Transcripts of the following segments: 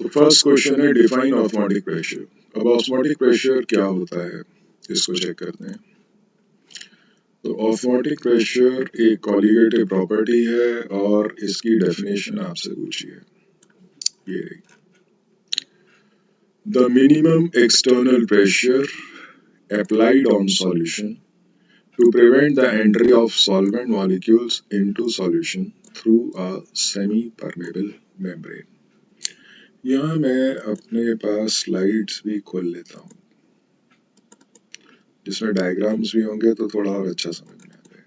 तो first question है define osmotic pressure. अब ऑस्मोटिक प्रेशर क्या होता है इसको चेक करते हैं। तो ऑस्मोटिक प्रेशर एक कॉलिगेटिव प्रॉपर्टी है और इसकी डेफिनेशन आपसे पूछी है, ये रही। The minimum external pressure applied on solution to prevent the entry of solvent molecules into solution through a semi-permeable membrane। यहाँ मैं अपने पास स्लाइड्स भी खोल लेता हूँ जिसमें डायग्राम्स भी होंगे तो थोड़ा और अच्छा समझ में आ जाएगा।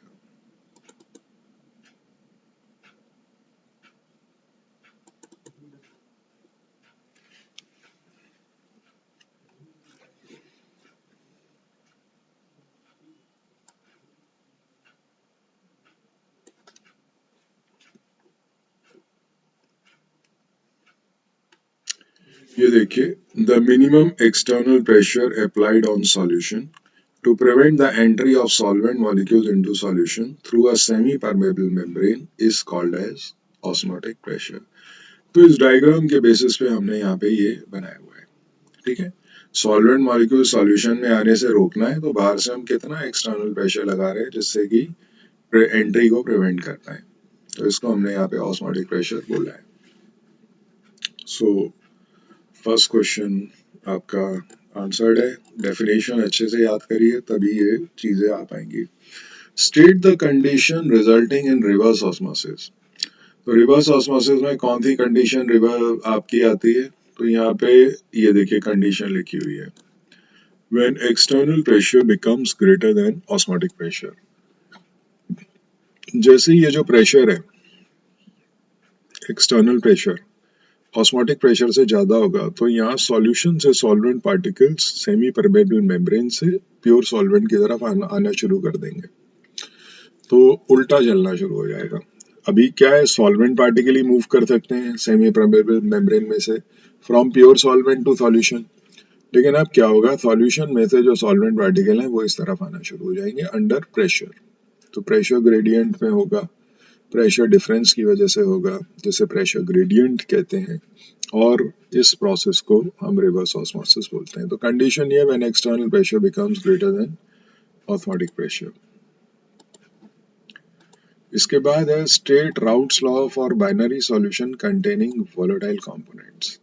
ये देखिए, the minimum external pressure applied on solution to prevent the entry of solvent molecules into solution through a semi-permeable membrane is called as osmotic pressure। तो इस डायग्राम के बेसिस पे हमने यहाँ पे ये बनाया हुआ है, ठीक है। सॉल्वेंट मॉलिक्यूल सॉल्यूशन में आने से रोकना है तो बाहर से हम कितना एक्सटर्नल प्रेशर लगा रहे हैं जिससे कि एंट्री को प्रिवेंट करना है, तो इसको हमने यहाँ पे ऑस्मोटिक प्रेशर बोला है। सो फर्स्ट क्वेश्चन आपका आंसर्ड है। डेफिनेशन अच्छे से याद करिए तभी ये चीजें आ पाएंगी। State the condition resulting in reverse osmosis. तो रिवर्स ऑस्मोसिस में कौन सी कंडीशन रिवर्स आपकी आती है, तो यहाँ पे ये देखिए कंडीशन लिखी हुई है, when external pressure becomes greater than osmotic pressure। जैसे ये जो प्रेशर है एक्सटर्नल प्रेशर ऑस्मोटिक प्रेशर से ज्यादा होगा तो यहाँ सॉल्यूशन से solvent particles semi permeable membrane से प्योर सॉल्वेंट की तरफ आना शुरू कर देंगे, तो उल्टा चलना शुरू हो जाएगा। अभी क्या है, सॉल्वेंट पार्टिकल ही मूव कर सकते हैं सेमी परमेबल मेम्ब्रेन में से from pure solvent to solution, लेकिन अब क्या होगा, सॉल्यूशन में से जो सॉल्वेंट पार्टिकल हैं वो इस तरफ आना शुरू हो जाएंगे अंडर प्रेशर। तो प्रेशर ग्रेडियंट में होगा, प्रेशर डिफरेंस की वजह से होगा, जिसे प्रेशर ग्रेडियंट कहते हैं, और इस प्रोसेस को हम रिवर्स ऑस्मोसिस बोलते हैं। तो कंडीशन ये, when external pressure becomes greater than osmotic pressure. इसके बाद है state routes law for binary solution containing volatile components.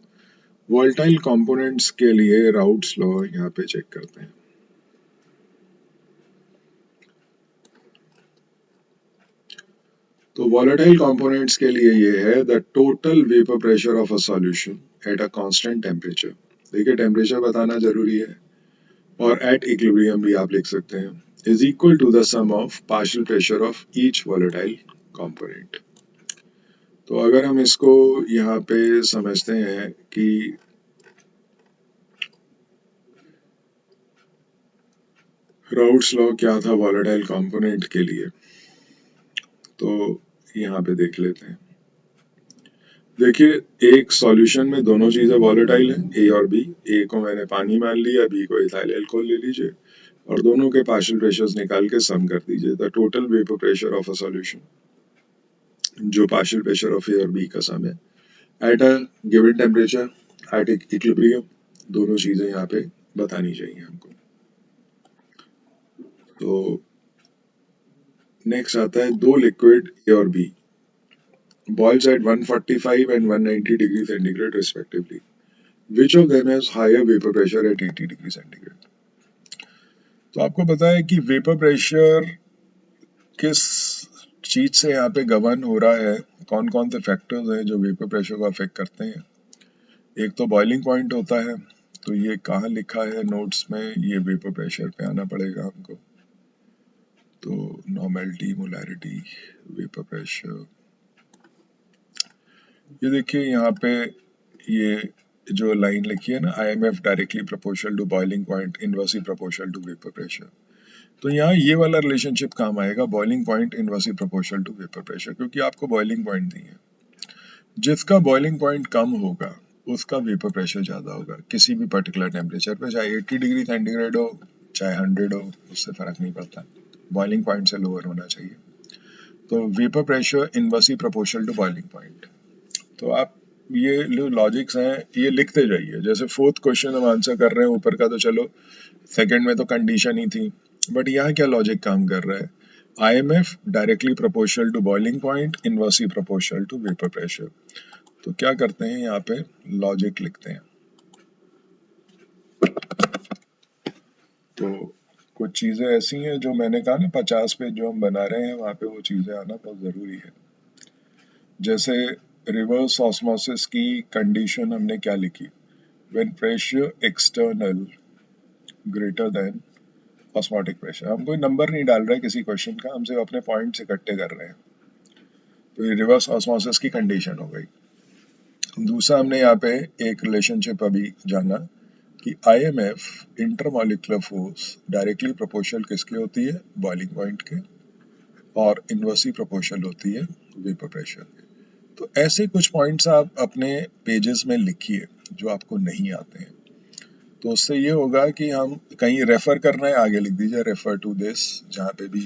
Volatile components के लिए राउट्स लॉ यहाँ पे चेक करते हैं। तो वोलेटाइल कंपोनेंट्स के लिए ये है the total vapour pressure of a solution at a constant temperature. देखिए टेम्परेचर बताना जरूरी है, और एट इक्विलिब्रियम भी आप लिख सकते हैं, is equal to the sum of partial pressure of each volatile component. तो अगर हम इसको यहाँ पे समझते हैं कि राउट्स लॉ क्या था वोलेटाइल कंपोनेंट के लिए, तो यहाँ पे देख लेते हैं। देखिए एक सॉल्यूशन में दोनों चीजें वॉलेटाइल हैं, ए और बी। ए को मैंने पानी मान लिया, बी को इथाइल अल्कोहल ले लीजिए, और दोनों के पार्शियल प्रेशर्स निकाल के सम कर दीजिए। The total vapour pressure of a solution, जो पार्शियल प्रेशर ऑफ ए और बी का सम है, at a given temperature at equilibrium, दोनों चीजें यहाँ पे बतानी चाहिए हमको। तो नेक्स्ट आता है दो लिक्विड ए और B boils at 145 and 190 degree centigrade respectively. Which of them has higher vapor pressure at 80 degree centigrade? तो आपको पता है कि वेपर प्रेशर किस चीज से यहाँ पे गवर्न हो रहा है, कौन कौन से फैक्टर्स हैं जो वेपर प्रेशर को अफेक्ट करते हैं। एक तो बॉइलिंग पॉइंट होता है, तो ये कहाँ लिखा है नोट्स में, ये वेपर प्रेशर पे आना पड़ेगा हमको। तो नॉर्मेलिटी, मोलैरिटी, वेपर प्रेशर, ये देखिए यहाँ पे ये जो लाइन लिखी है ना, IMF directly proportional to boiling point inversely proportional to vapour pressure. तो यहाँ ये वाला रिलेशनशिप काम आएगा, boiling point inversely proportional to vapour pressure, क्योंकि आपको बॉइलिंग पॉइंट दी है। जिसका बॉइलिंग पॉइंट कम होगा उसका वेपर प्रेशर ज्यादा होगा किसी भी पर्टिकुलर टेम्परेचर पे, चाहे 80 डिग्री सेंटीग्रेड हो चाहे 100 हो, उससे फर्क नहीं पड़ता, बॉइलिंग पॉइंट से लोअर होना चाहिए। तो vapour pressure inversely proportional to boiling point. तो आप ये जो लॉजिक्स हैं ये लिखते जाइए। जैसे फोर्थ क्वेश्चन हम आंसर कर रहे हैं ऊपर का, तो चलो सेकंड में तो कंडीशन ही थी, बट यहाँ क्या लॉजिक काम कर रहा है? IMF directly proportional to boiling point, inversely proportional to vapour pressure. तो क्या करते हैं यहाँ पे लॉजिक लिखते हैं। तो कुछ चीजें ऐसी हैं जो मैंने कहा ना 50 पे जो हम बना रहे हैं वहां पे वो चीजें आना बहुत जरूरी है। जैसे रिवर्स ऑस्मोसिस की कंडीशन हमने क्या लिखी? When pressure external greater than osmotic pressure. हम कोई नंबर नहीं डाल रहे किसी क्वेश्चन का, हम सिर्फ अपने पॉइंट्स इकट्ठे कर रहे हैं। तो ये रिवर्स ऑस्मोसिस की कंडीशन हो गई। दूसरा हमने यहाँ पे एक रिलेशनशिप अभी जाना कि IMF intermolecular force directly proportional किसके होती है? बॉइलिंग पॉइंट के, और इनवर्सली प्रोपोर्शनल होती है वेपर प्रेशर के। तो ऐसे कुछ पॉइंट्स आप अपने पेजेस में लिखिए जो आपको नहीं आते हैं। तो उससे ये होगा कि हम कहीं रेफर करना है आगे लिख दीजिए रेफर टू दिस, जहाँ पे भी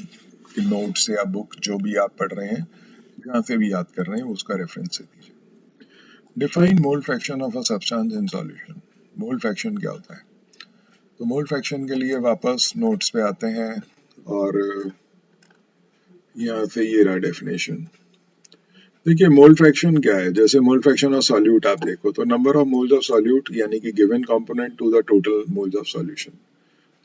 नोट्स या बुक जो भी आप पढ़ रहे हैं, जहाँ से भी याद कर रहे हैं उसका रेफरेंस से दीजिए। Define mole fraction of a substance in solution. Mole fraction क्या होता है? तो मोल फ्रैक्शन के लिए वापस नोट्स पे आते हैं और यहाँ से ये रहा डेफिनेशन। देखिए मोल फ्रैक्शन क्या है? जैसे मोल फ्रैक्शन ऑफ सॉल्यूट आप देखो तो number of moles of solute यानी कि given component to the total moles of solution.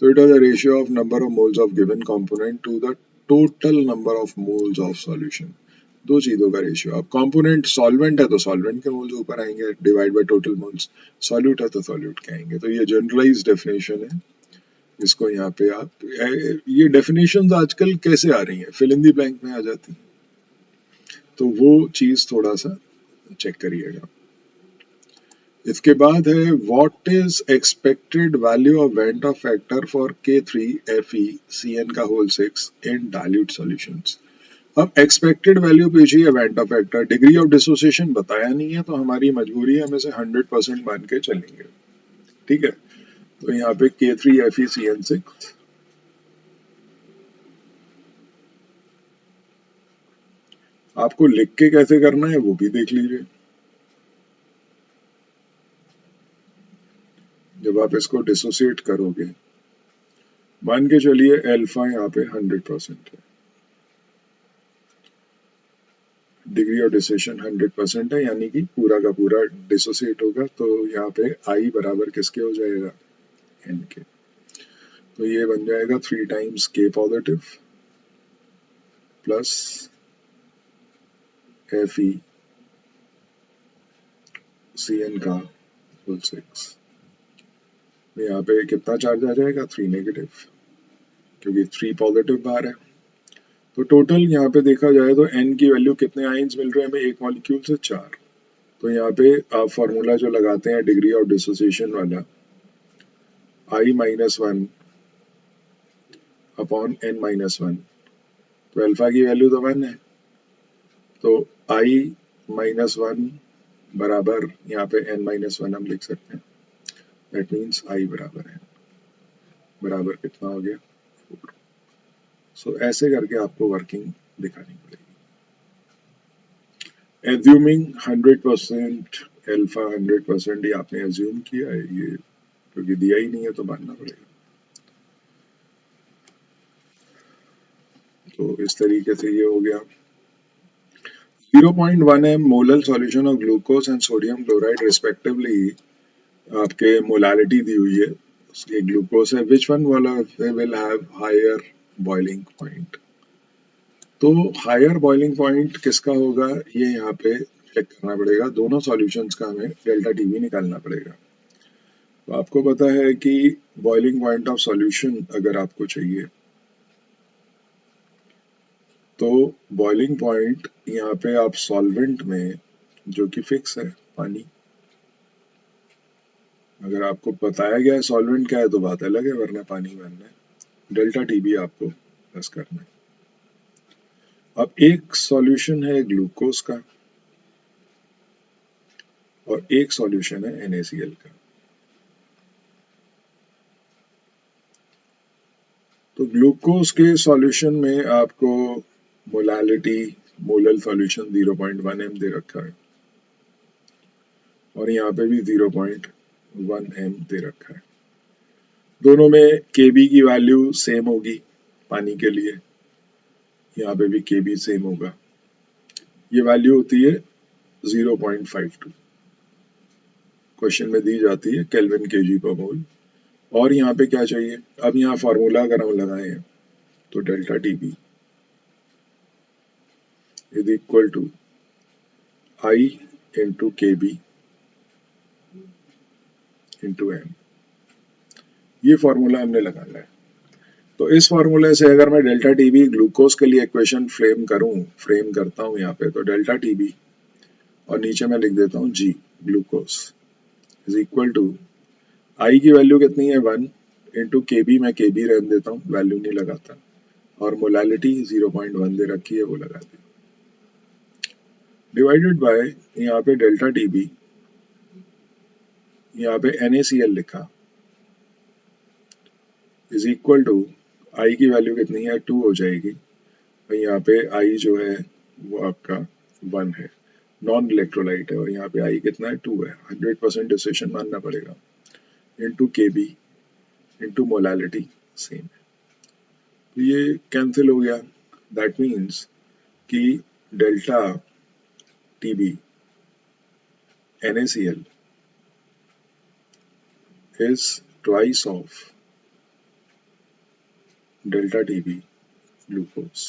So it is a ratio of number of moles of given component to the total number of moles of solution। दो चीजों का ratio. अब component solvent है तो solvent के moles ऊपर आएंगे divide by total moles, solute है तो सॉल्यूट के आएंगे। तो ये जनरलाइज डेफिनेशन है, इसको यहाँ पे आप ये डेफिनेशंस आजकल कैसे आ रही हैं, फिल इन द ब्लैंक में आ जाती हैं, तो वो चीज थोड़ा सा चेक करिएगा। इसके बाद है what is expected value of Vanta factor for K3FeCN का होल 6 इन डाइल्यूट सॉल्यूशंस। अब एक्सपेक्टेड वैल्यू पूछिए, Vanta factor, degree of dissociation बताया नहीं है तो हमारी मजबूरी है, हम इसे 100% मान के चलेंगे। ठीक है, तो यहाँ पे K3FeCN6 आपको लिख के कैसे करना है वो भी देख लीजिए। जब आप इसको डिसोसिएट करोगे, मान के चलिए अल्फा यहाँ पे 100% है, डिग्री ऑफ डिसोसिएशन 100% है, यानी कि पूरा का पूरा डिसोसिएट होगा। तो यहाँ पे I बराबर किसके हो जाएगा? N के। तो ये बन जाएगा 3 times K positive plus FeCN का होल 6। यहाँ पे कितना चार्ज आ जाएगा? 3 नेगेटिव, क्योंकि 3 पॉजिटिव बाहर है। तो टोटल यहाँ पे देखा जाए तो N की वैल्यू कितने आयंस मिल रहे हैं हमें एक मॉलिक्यूल से? 4। तो यहाँ पे आप फॉर्मूला जो लगाते हैं डिग्री ऑफ डिसोसिएशन वाला, I-1 अपॉन N-1, तो अल्फा की वैल्यू तो 1 है, तो I-1 बराबर यहाँ पे N-1 हम लिख सकते हैं। दैट मीन्स I बराबर है, बराबर कितना हो गया? 4। सो ऐसे करके आपको वर्किंग दिखानी पड़ेगी। एज्यूमिंग 100% अल्फा 100% ये आपने एज्यूम किया है, ये क्योंकि दिया ही नहीं है तो मानना पड़ेगा। तो इस तरीके से ये हो गया। 0.1 m molar solution of glucose and sodium chloride respectively, आपके मोलारिटी दी हुई है, उसके ग्लूकोज है, which one will have higher boiling point. तो हायर बॉइलिंग पॉइंट किसका होगा ये यहाँ पे चेक करना पड़ेगा। दोनों सॉल्यूशंस का हमें डेल्टा टी भी निकालना पड़ेगा। तो आपको पता है कि बॉइलिंग पॉइंट ऑफ सॉल्यूशन अगर आपको चाहिए तो बॉइलिंग पॉइंट यहाँ पे आप सॉल्वेंट में, जो कि फिक्स है पानी, अगर आपको बताया गया है सॉल्वेंट क्या है तो बात अलग है, वरना पानी मानना है, डेल्टा टी भी आपको प्लस करना है। अब एक सॉल्यूशन है ग्लूकोज का और एक सॉल्यूशन है NaCl का। तो ग्लूकोज के सॉल्यूशन में आपको मोलालिटी, मोलल सॉल्यूशन 0.1 m दे रखा है, और यहाँ पे भी 0.1 m दे रखा है। दोनों में Kb की वैल्यू सेम होगी पानी के लिए, यहाँ पे भी Kb सेम होगा। ये वैल्यू होती है 0.52, क्वेश्चन में दी जाती है केल्विन केजी पर मोल। और यहाँ पे क्या चाहिए, अब यहाँ फार्मूला अगर हम लगाए हैं तो delta TB is equal to i into K b into m, ये फॉर्मूला हमने लगाना है। तो इस फॉर्मूले से अगर मैं डेल्टा टीबी ग्लूकोज के लिए इक्वेशन फ्रेम करता हूँ यहाँ पे, तो डेल्टा टीबी और नीचे मैं लिख देता हूँ जी ग्लूकोज इज इक्वल टू आई की वैल्यू कितनी है 1 इंटू के बी, मैं के बी रहने देता हूँ, वैल्यू नहीं लगाता, और मोलालिटी 0.1 दे रखी है वो लगा दी, डिवाइडेड बाय यहाँ पे डेल्टा टीबी, यहाँ पे NaCl लिखा इज इक्वल टू आई की वैल्यू कितनी है 2 हो जाएगी, और यहाँ पे आई जो है वो आपका 1 है, नॉन इलेक्ट्रोलाइट है, और यहाँ पे आई कितना है 2 है, 100% डिस्टिलेशन मानना पड़ेगा, into K b into molality same है, तो ये कैंसिल हो गया। दैट मीन्स कि delta TB NaCl is twice of delta TB glucose।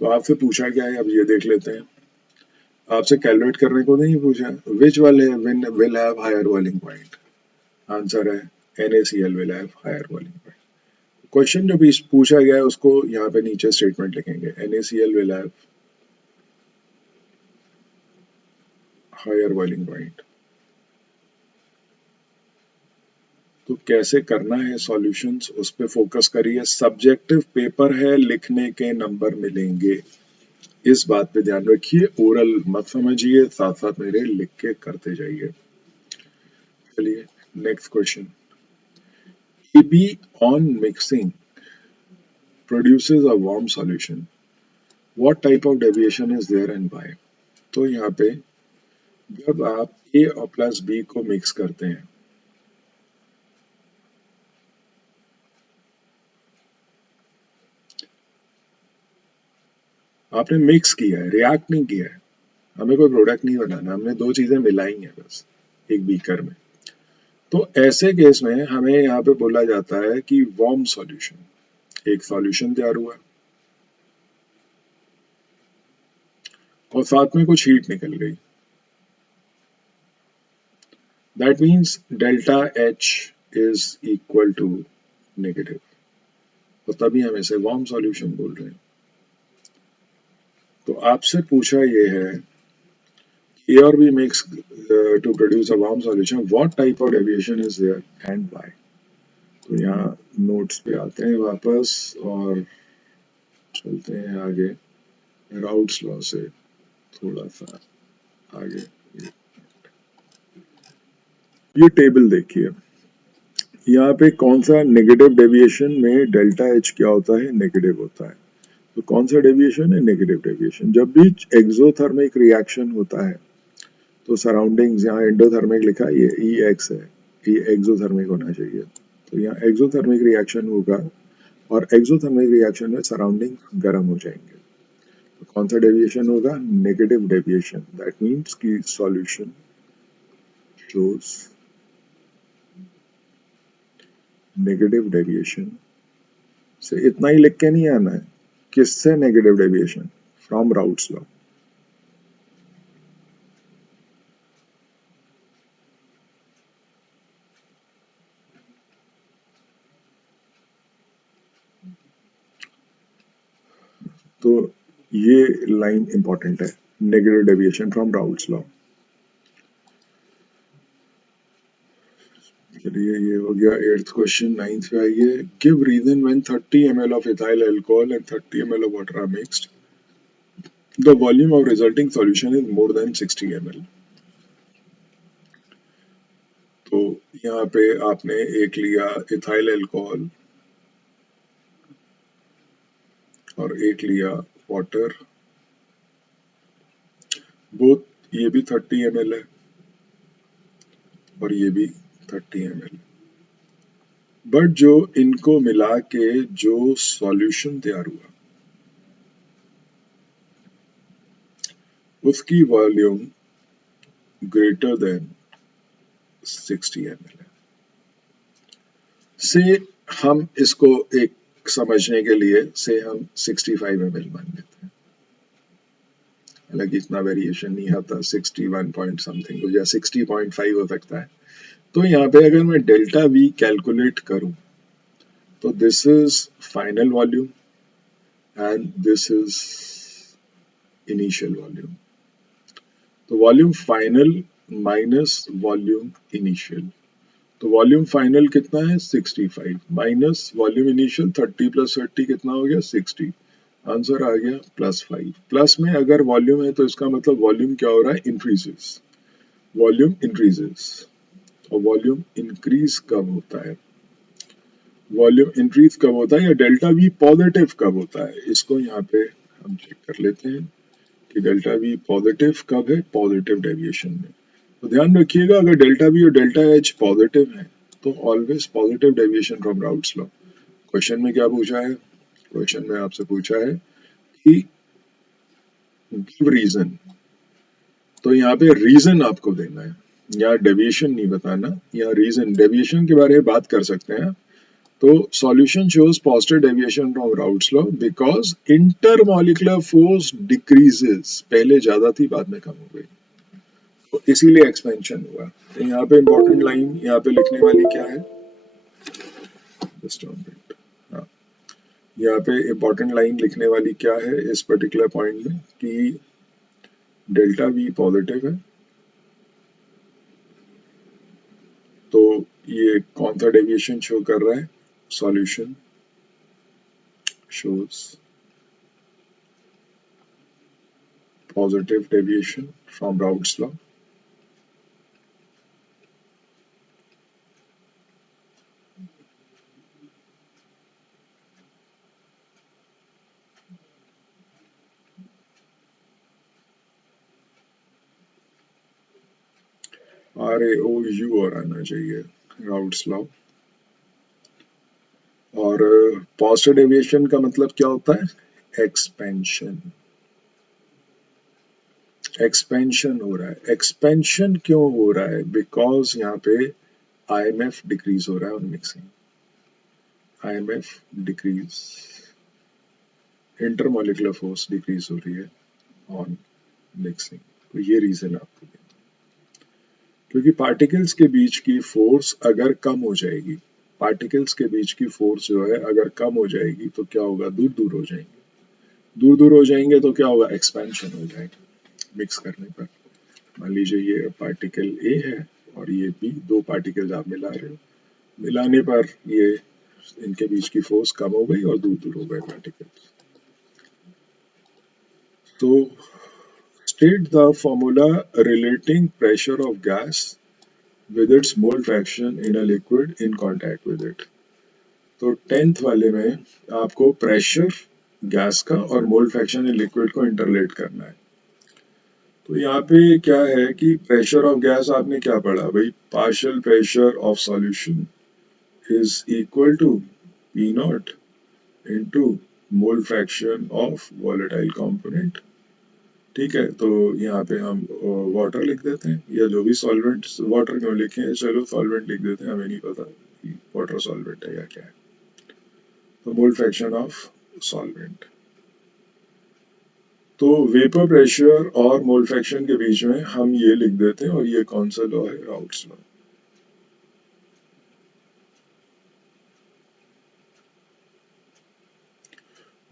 तो आपसे पूछा क्या है, अब ये देख लेते हैं। आपसे कैलकुलेट करने को नहीं पूछा, which will have higher boiling point, answer है NaCl will have higher boiling point। Question जो भी पूछा गया है उसको यहाँ पे नीचे स्टेटमेंट लिखेंगे, NaCl will have higher boiling point। तो कैसे करना है सॉल्यूशंस, उस पे फोकस करिए, सब्जेक्टिव पेपर है, लिखने के नंबर मिलेंगे, इस बात पे ध्यान रखिए, ओरल मत समझिए, साथ साथ मेरे लिख के करते जाइए। चलिए next question, AB on mixing produces a warm solution, what type of deviation is there and why। तो यहाँ पे जब आप A और प्लस B को मिक्स करते हैं, आपने मिक्स किया है, रिएक्ट नहीं किया है, हमें कोई प्रोडक्ट नहीं बनाना, हमने दो चीजें मिलाई हैं बस एक बीकर में, तो ऐसे केस में हमें यहाँ पे बोला जाता है कि वार्म सॉल्यूशन, एक सॉल्यूशन तैयार हुआ और साथ में कुछ हीट निकल गई, that means delta H is equal to negative, तो तभी हम इसे वार्म सॉल्यूशन बोल रहे हैं। तो आपसे पूछा ये है A और B mix to produce a warm solution, what type of deviation is there and why। तो यहाँ नोट्स पे आते हैं वापस और चलते हैं आगे, राउट्स लॉ से थोड़ा सा आगे। ये टेबल देखिए, यहाँ पे कौन सा नेगेटिव डेविएशन में डेल्टा H क्या होता है, नेगेटिव होता है, तो कौन सा डेविएशन है, नेगेटिव डेविएशन। जब भी एक्सोथर्मिक रिएक्शन होता है तो सराउंडिंग्स, यहाँ एंडोथर्मिक लिखा है, ये EX है, ये एक्सोथर्मिक होना चाहिए, तो यहाँ एक्सोथर्मिक रिएक्शन होगा और एक्सोथर्मिक रिएक्शन में सराउंडिंग गर्म हो जाएंगे, तो कौन सा डेविएशन होगा, नेगेटिव डेविएशन। दैट मीन्स कि सॉल्यूशन शोज नेगेटिव डेविएशन, से इतना ही लिख के नहीं आना है, किससे negative deviation, from Raoult's law. तो ये लाइन इंपॉर्टेंट है, negative deviation from Raoult's law. चलिए ये हो गया 8th क्वेश्चन। 9th पे आइए, give reason when 30 ml of ethyl alcohol and 30 ml of water are mixed, the volume of resulting solution is more than 60 ml। तो यहाँ पे आपने एक लिया इथाइल अल्कोहल और 8 लिया वाटर, बोथ ये भी 30 ml है और ये भी 30 ml, बट जो इनको मिला के जो सॉल्यूशन तैयार हुआ उसकी वॉल्यूम ग्रेटर देन 60 ml है। से हम इसको एक समझने के लिए से हम 65 ml मान लेते हैं, हालांकि इतना वेरिएशन नहीं आता, 61 पॉइंट समथिंग या 60.5 हो सकता है। तो यहाँ पे अगर मैं डेल्टा वी कैलकुलेट करूं तो this is final volume and this is initial volume. तो volume final minus volume initial, तो वॉल्यूम फाइनल कितना है 65 माइनस वॉल्यूम इनिशियल 30 प्लस 30 कितना हो गया 60, आंसर आ गया +5। प्लस में अगर वॉल्यूम है तो इसका मतलब वॉल्यूम क्या हो रहा है इंक्रीजेस, वॉल्यूम इंक्रीजेस। और वॉल्यूम इंक्रीज कब होता है, वॉल्यूम इंक्रीज कब होता है या डेल्टा वी पॉजिटिव कब होता है, इसको यहाँ पे हम चेक कर लेते हैं कि डेल्टा वी पॉजिटिव कब है, पॉजिटिव डेविएशन में। तो ध्यान रखिएगा अगर डेल्टा वी और डेल्टा एच पॉजिटिव है तो always positive deviation from Raoult's law. Question में क्या पूछा है, क्वेश्चन में आपसे पूछा है कि गिव रीजन, तो यहाँ पे रीजन आपको देना है, यहाँ डेविएशन नहीं बताना, यहाँ रीजन, डेविएशन के बारे में बात कर सकते हैं। तो solution shows positive deviation from Raoult's law because intermolecular force decreases, पहले ज्यादा थी बाद में कम हो गई, तो इसीलिए एक्सपेंशन हुआ। तो यहाँ पे इंपॉर्टेंट लाइन यहाँ पे लिखने वाली क्या है, जस्ट अ मिनट, हाँ यहाँ पे इंपॉर्टेंट लाइन लिखने वाली क्या है इस पर्टिकुलर पॉइंट में कि डेल्टा वी पॉजिटिव है, तो ये कौन सा डेविएशन शो कर रहा है, solution shows positive deviation from Raoult's law. RAOU और आना चाहिए, राउट्स लॉ। और पॉजिटिव डेविएशन का मतलब क्या होता है, एक्सपेंशन, एक्सपेंशन हो रहा है। एक्सपेंशन क्यों हो रहा है, बिकॉज यहाँ पे IMF डिक्रीज हो रहा है on mixing, IMF decrease, intermolecular force decrease हो रही है ऑन मिक्सिंग, तो ये रीजन आपको देना, क्योंकि पार्टिकल्स के बीच की फोर्स अगर कम हो जाएगी, पार्टिकल्स के बीच की फोर्स जो है अगर कम हो जाएगी तो क्या होगा, दूर दूर हो जाएंगे, दूर दूर हो जाएंगे तो क्या होगा, एक्सपेंशन हो जाएगा मिक्स करने पर। मान लीजिए ये पार्टिकल ए है और ये बी, दो पार्टिकल्स आप मिला रहे हो, मिलाने पर ये इनके बीच की फोर्स कम हो गई और दूर दूर हो गए पार्टिकल्स। तो state the formula relating pressure of gas with its mole fraction in a liquid in contact with it। तो 10th वाले में आपको प्रेशर गैस का और मोल फ्रैक्शन इन लिक्विड को इंटरलेट करना है। तो यहाँ पे क्या है कि प्रेशर ऑफ गैस आपने क्या पढ़ा भाई, partial pressure of solution is equal to p not into mole fraction of volatile component. ठीक है, तो यहाँ पे हम वाटर लिख देते हैं या जो भी सॉल्वेंट, वाटर क्यों लिखे, चलो सॉल्वेंट लिख देते हैं, हमें नहीं पता वाटर सॉल्वेंट है या क्या है, तो मोल फ्रैक्शन ऑफ सॉल्वेंट। तो वेपर प्रेशर और मोल फ्रैक्शन के बीच में हम ये लिख देते हैं और ये कौन सा लॉ है, राउट्स लॉ।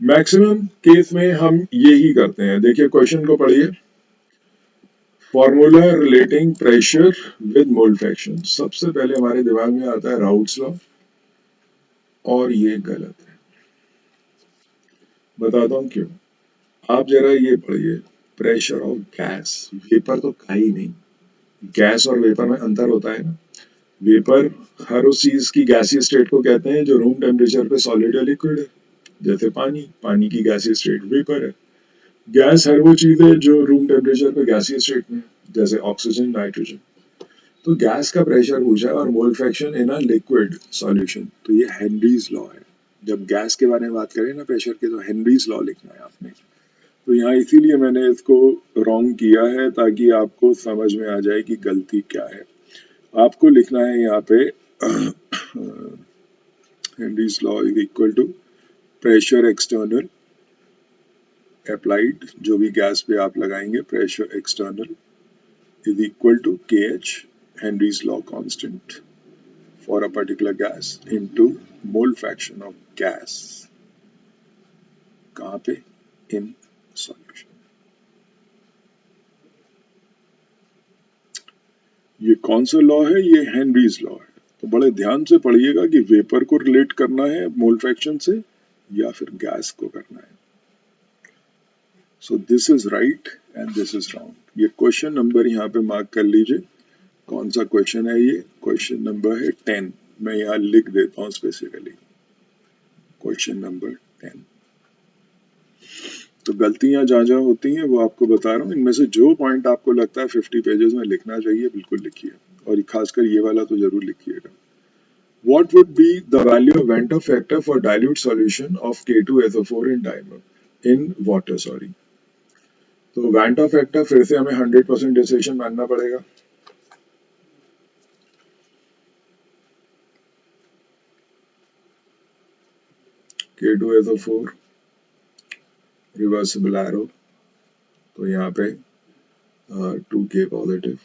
मैक्सिमम केस में हम ये ही करते हैं, देखिए क्वेश्चन को पढ़िए, formula relating pressure with mole fraction, सबसे पहले हमारे दिमाग में आता है राउट्स लॉ, और ये गलत है, बताता हूं क्यों। आप जरा ये पढ़िए, प्रेशर ऑफ गैस, वेपर तो का ही नहीं, गैस और वेपर में अंतर होता है ना, वेपर हर उस चीज की गैसीय स्टेट को कहते हैं जो रूम टेम्परेचर पे सॉलिड या लिक्विड है, जैसे पानी, पानी की गैसीय स्टेट वेपर है। गैस हर वो चीज है जो रूम टेम्परेचर पे गैसीय स्टेट में है, जैसे ऑक्सीजन, नाइट्रोजन। तो गैस का प्रेशर पूछा है और mole fraction in a liquid solution, तो ये हेनरीज लॉ है। जब गैस के बारे में बात करें ना प्रेशर के, तो हेनरीज लॉ लिखना है आपने। तो यहाँ इसीलिए मैंने इसको रॉन्ग किया है ताकि आपको समझ में आ जाए कि गलती क्या है। आपको लिखना है यहाँ पे Henry's law is equal to pressure external applied, जो भी गैस पे आप लगाएंगे pressure external is equal to kh, Henry's law constant for a particular gas, into mole fraction of gas, कहाँ पे, in solution। ये कौन सा लॉ है? ये हेनरीज लॉ है। तो बड़े ध्यान से पढ़िएगा कि वेपर को रिलेट करना है मोल फ्रैक्शन से या फिर गैस को करना है। So this is right and this is wrong. ये क्वेश्चन नंबर यहाँ पे मार्क कर लीजिए। कौन सा क्वेश्चन है ये? क्वेश्चन नंबर है 10। मैं यहाँ लिख देता हूँ स्पेसिफिकली, क्वेश्चन नंबर 10। तो गलतियां जहां जहां होती हैं वो आपको बता रहा हूँ। इनमें से जो पॉइंट आपको लगता है 50 पेजेस में लिखना चाहिए, बिल्कुल लिखिए, और खासकर ये वाला तो जरूर लिखिएगा। What would be the value of Venter factor for dilute solution of K2SO4 in dimer in water? Sorry, तो Venter factor फिर से हमें 100% डिसोसिएशन मानना पड़ेगा। K2SO4 रिवर्सिबल एरो, तो यहाँ पे 2K positive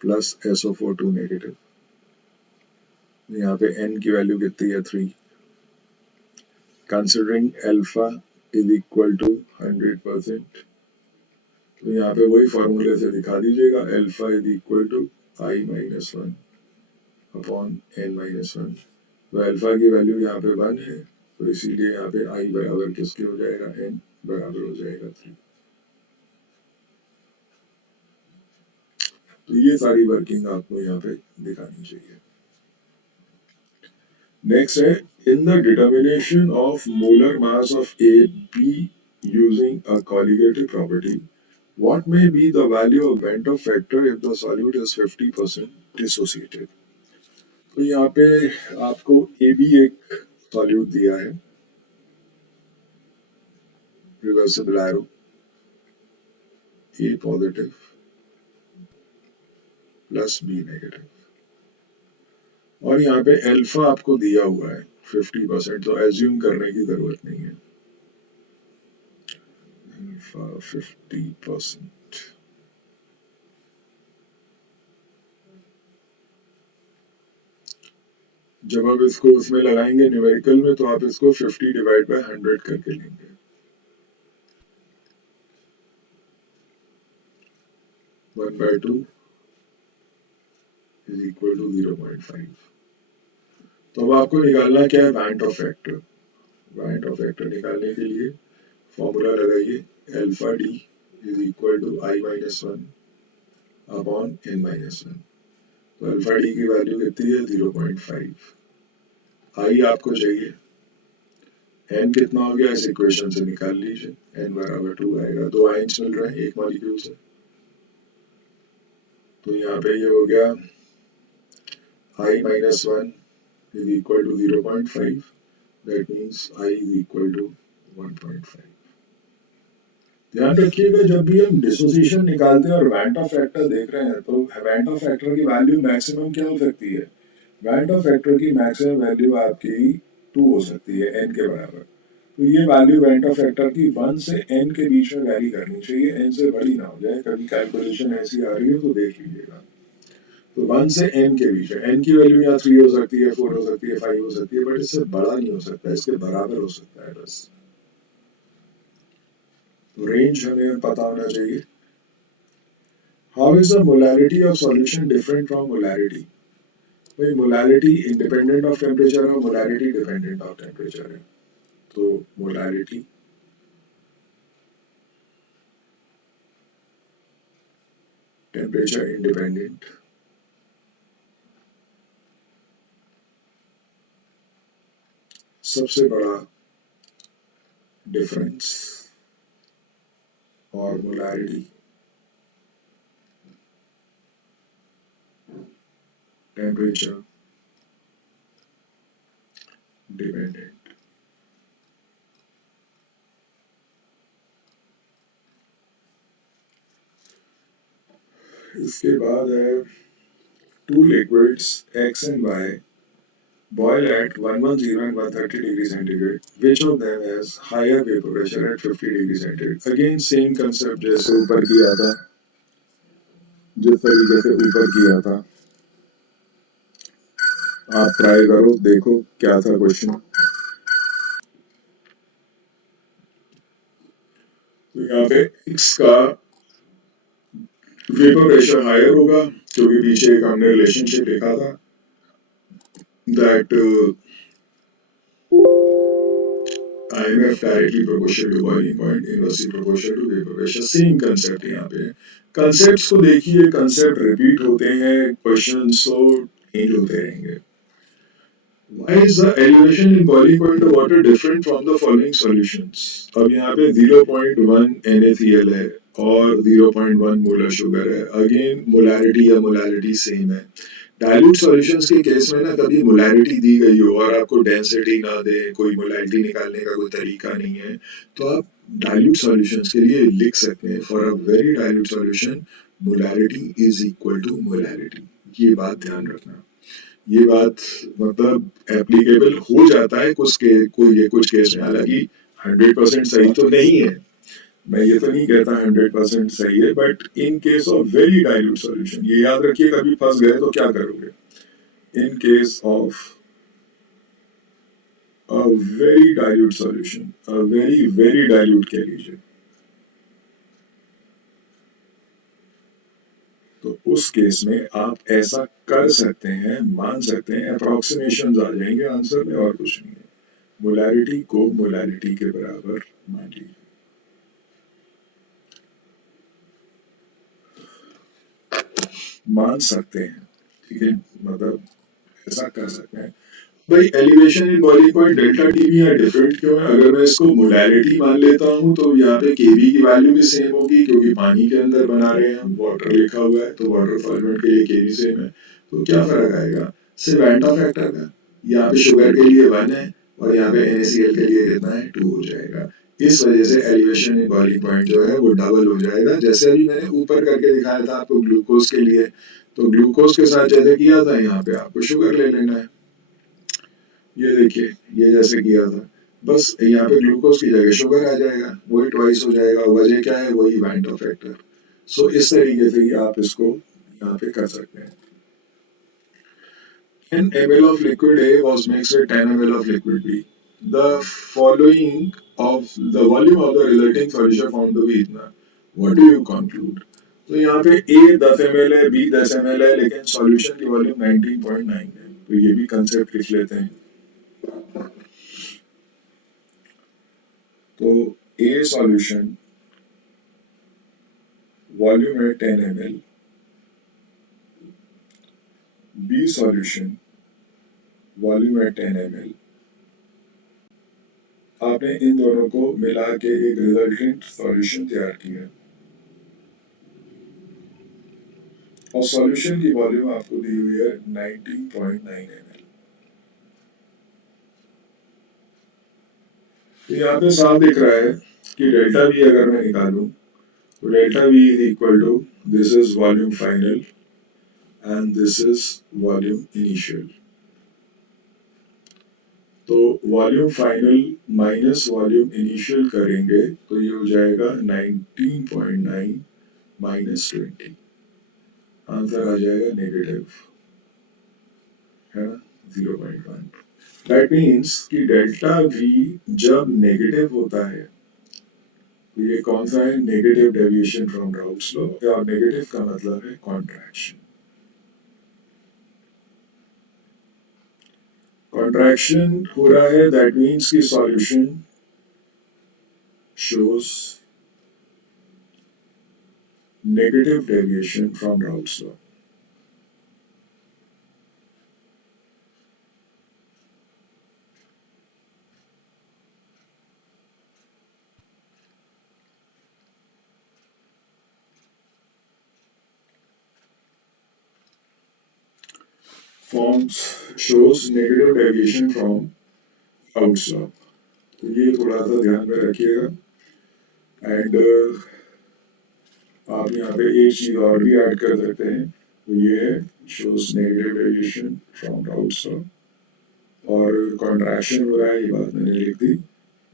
plus SO4 2 negative. यहाँ पे n की वैल्यू कितनी है? 3। Considering alpha is equal to 100%, तो यहाँ पे वही फॉर्मूले से दिखा दीजिएगा, alpha is equal to I-1 upon n-1। तो अल्फा की वैल्यू यहाँ पे 1 है, तो इसीलिए यहाँ पे I बराबर किसके हो जाएगा? n बराबर हो जाएगा 3। तो ये सारी वर्किंग आपको यहाँ पे दिखानी चाहिए। नेक्स्ट है, in the determination of molar mass of A be using a colligative property, what may be the value of Venter factor if the solute is 50% dissociated? तो यहाँ पे आपको ए बी एक सॉल्यूट दिया है, रिवर्सिबल एरो, ए positive plus B negative, और यहाँ पे अल्फा आपको दिया हुआ है 50%, तो एज्यूम करने की जरूरत नहीं है। अल्फा 50%, जब आप इसको उसमें लगाएंगे न्यूमेरिकल में, तो आप इसको 50 डिवाइड बाय 100 करके लेंगे। 1/2 इज इक्वल टू 0.5। तो अब आपको निकालना क्या है? Van't Hoff factor. Van't Hoff factor निकालने के लिए फॉर्मूला लगाइए, alpha D is equal to I-1 upon n-1। तो अल्फा डी की वैल्यू कितनी है? 0.5। आई आपको चाहिए, n कितना हो गया इस इक्वेशन से निकाल लीजिए, n बराबर 2 आएगा। 2 आयंस मिल रहे हैं एक मॉलिक्यूल से, तो यहाँ पे ये हो गया I-1 is equal to 0.5, that means I is equal to 1.5। ध्यान रखिएगा, जब भी हम डिसोसिएशन निकालते हैं और वैंट ऑफ फैक्टर देख रहे हैं, तो वैंट ऑफ फैक्टर की वैल्यू मैक्सिमम क्या हो सकती है? वैंट ऑफ फैक्टर की मैक्सिमम वैल्यू आपकी 2 हो सकती है, n के बराबर। तो ये वैल्यू वैंट ऑफ फैक्टर की 1 से n के बीच में वैरी करनी चाहिए, n से बड़ी ना हो जाए। कभी कैलकुलेशन ऐसी आ रही हो तो देख लीजिएगा। तो 1 से n के बीच में, n की वैल्यू यहाँ 3 हो सकती है, 4 हो सकती है, 5 हो सकती है, बट इससे बड़ा नहीं हो सकता, इसके बराबर हो सकता है बस। तो रेंज हमें पता होना चाहिए। How is the molarity of solution different from molarity? भाई मोलैरिटी इंडिपेंडेंट ऑफ टेम्परेचर है, मोलैरिटी डिपेंडेंट ऑफ टेम्परेचर है। तो मोलैरिटी टेम्परेचर इंडिपेंडेंट, सबसे बड़ा डिफरेंस और मोलारिटी टेम्परेचर डिपेंडेंट। इसके बाद है two liquids X and Y boil at 110 and 130 degrees centigrade. Which of them has higher vapor pressure at 50 degrees centigrade? Again same concept जैसे ऊपर किया था, जिस तरीके से ऊपर किया था आप ट्राई करो, देखो क्या था क्वेश्चन। तो यहाँ पे X का वेपर प्रेशर हायर होगा क्योंकि पीछे एक हमने रिलेशनशिप देखा था that IMF directly proportional to boiling point inversely proportional to vapor pressure, same concept यहाँ पे। कंसेप्ट्स को देखिए, कंसेप्ट रिपीट होते हैं, क्वेश्चंस तो चेंज होते रहेंगे। Why is the elevation in boiling point of water different from the following solutions? अब यहाँ पे 0.1 NaCl है और 0.1 मोलर शुगर है। अगेन मोलारिटी या मोलारिटी सेम है। डाइल्यूट सॉल्यूशंस के केस में ना कभी मोलैरिटी दी गई हो और आपको डेंसिटी ना दे, कोई मोलैरिटी निकालने का कोई तरीका नहीं है, तो आप डाइल्यूट सॉल्यूशंस के लिए लिख सकते हैं for a very dilute solution molarity is equal to molarity. ये बात ध्यान रखना। ये बात मतलब एप्लीकेबल हो जाता है कुछ केस में, हालांकि 100% सही तो नहीं है, मैं ये तो नहीं कहता 100% सही है, but in case of very dilute solution ये याद रखिए, कभी फंस गए तो क्या करोगे। in case of a very dilute solution, a very dilute कह लीजिए, तो उस केस में आप ऐसा कर सकते हैं, मान सकते हैं, अप्रोक्सीमेशन आ जाएंगे आंसर में और कुछ नहीं है। मोलैरिटी को मोलैरिटी के बराबर मान लीजिए, मान सकते हैं, ठीक है, मतलब ऐसा कर सकते हैं। भाई elevation in boiling point delta T भी यहाँ डिफरेंट क्यों है? अगर मैं इसको मोलैरिटी मान लेता हूँ तो यहाँ पे केबी की वैल्यू भी सेम होगी क्योंकि पानी के अंदर बना रहे हैं हम, वाटर लिखा हुआ है तो वाटर सॉल्वेंट के लिए केबी सेम है, तो क्या फर्क आएगा? सिर्फ एंटा फैक्टर का। यहाँ पे शुगर के लिए 1 है और यहाँ पे NaCl के लिए कितना है, 2 हो जाएगा। इस वजह से एलिवेशन इन बॉइलिंग पॉइंट जो है वो डबल हो जाएगा, जैसे अभी मैंने ऊपर करके दिखाया था आपको ग्लूकोज के लिए, तो ग्लूकोज के साथ जैसे किया था यहाँ पे आपको शुगर ले लेना है। ये देखिए, ये जैसे किया था, बस यहाँ पे ग्लूकोज की जगह शुगर आ जाएगा, वही ट्वाइस हो जाएगा। वजह क्या है? वही वैंट फैक्टर। सो इस तरीके से ही आप इसको यहाँ पे कर सकते हैं। 10 ml of liquid A was mixed with 10 ml of liquid B. The following of the volume of the resulting solution found to be इतना. What do you conclude? तो यहाँ पे A 10 ml है, B 10 ml है, लेकिन solution की volume 19.9 है, तो ये भी कंसेप्ट लिख लेते हैं। तो A सॉल्यूशन वॉल्यूम है 10 ml, B सॉल्यूशन वॉल्यूम है 10 ml। आपने इन दोनों को मिला के एक रिजल्टेंट सॉल्यूशन तैयार किया और सॉल्यूशन की वॉल्यूम आपको दी हुई है 19.9 ml। तो यहाँ पे साफ दिख रहा है कि डेल्टा V अगर मैं निकालूं तो delta V is equal to this is volume final and this is volume initial. तो volume final minus volume initial करेंगे तो ये हो जाएगा 19.9 माइनस 20, आंसर आ जाएगा नेगेटिव, है ना, 0.1। दैट मीन्स कि डेल्टा V जब नेगेटिव होता है तो ये कौन सा है? Negative deviation from Raoult's law, या नेगेटिव का मतलब है कॉन्ट्रैक्शन। कॉन्ट्रैक्शन हो रहा है, दैट मीन्स कि solution shows negative deviation from Raoult's law. forms shows negative deviation from outslop. तो ये थोड़ा सा ध्यान में रखिएगा एंड आप यहाँ पे एक चीज और भी ऐड कर सकते हैं तो ये है shows negative deviation from outslop और कॉन्ट्रैक्शन हो रहा है ये बात मैंने लिख दी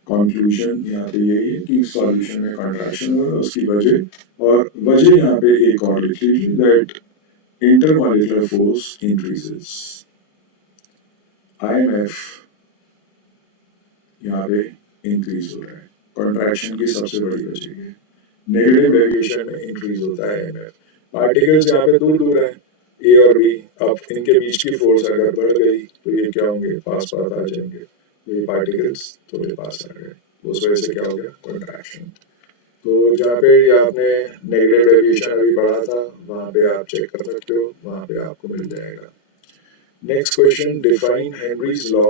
कंक्लूजन यहाँ पे यही है कि सॉल्यूशन में कॉन्ट्रैक्शन हो रहा है उसकी वजह और वजह यहाँ पे एक और लिख लीजिए that intermolecular force increases IMF यहाँ पे इंक्रीज हो रहा है कॉन्ट्रैक्शन की सबसे बड़ी वजह है नेगेटिव डेविएशन में इंक्रीज होता है IMF पार्टिकल्स यहाँ पे दूर दूर है ए और बी अब इनके बीच की फोर्स अगर बढ़ गई तो ये क्या होंगे पास पास आ जाएंगे तो ये पार्टिकल्स थोड़े पास आ गए उस वजह से क्या हो गया कॉन्ट्रैक्शन तो जहाँ पे आपने नेगेटिव डेविएशन अभी पढ़ा था वहाँ पे आप चेक कर सकते हो वहाँ पे आपको मिल जाएगा next question define Henry's law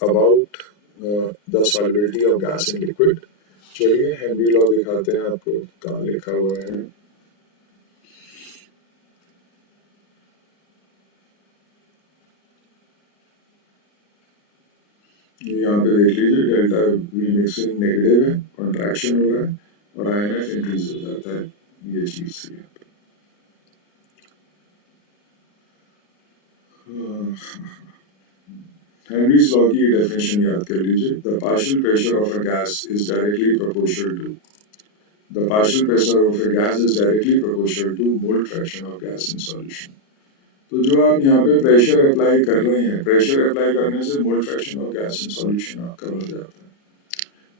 about the solubility of gas in liquid चलिए हेनरी लॉ दिखाते हैं आपको कहाँ लिखा हुआ है यहाँ पे देख लीजिए डेल्टा वी मिक्सिंग नेगेटिव है कॉन्ट्रैक्शन हो रहा है और आईएनएफ इंक्रीज हो जाता है ये चीज से हेनरीज लॉ की डेफिनेशन याद कर लीजिए the partial pressure of a gas is directly proportional to the partial pressure of a gas is directly proportional to mole fraction of gas in solution तो जो आप यहाँ पे प्रेशर अप्लाई कर रहे हैं प्रेशर अप्लाई करने से मोल fraction of gas in solution आपका बढ़ जाता है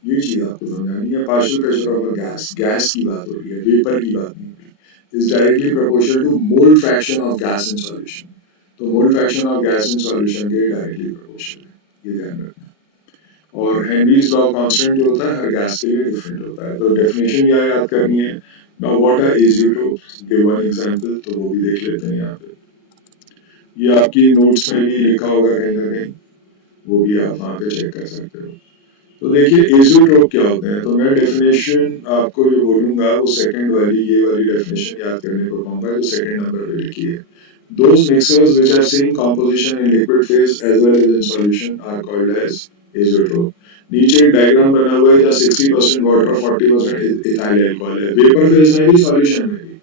ये चीज आपको समझानी है partial pressure of a gas gas की बात हो रही है वेपर की बात नहीं हो रही is directly proportional to mole fraction of gas in solution तो mole fraction of gas in solution के डायरेक्टली प्रोपोर्शनल है ये ध्यान रखना और हेनरीज लॉ कांस्टेंट जो होता है हर गैस के लिए डिफरेंट होता है तो डेफिनेशन क्या याद करनी है now what are azeotropes give one example तो वो भी देख लेते हैं यहाँ पे ये आपकी नोट्स में भी लिखा होगा कहीं ना कहीं वो भी आप वहाँ पे चेक कर सकते हो तो देखिए एजियोट्रोप क्या होते हैं तो मैं डेफिनेशन आपको जो बोलूंगा वो सेकंड वाली ये वाली डेफिनेशन याद करने को कहूंगा जो सेकंड नंबर पे लिखी है those mixtures which are same composition in liquid phase as well as in solution are called as azeotrope नीचे एक डायग्राम बना हुआ है जहाँ 60% वाटर 40% इथाइल अल्कोहल है वेपर फेज में भी सॉल्यूशन में भी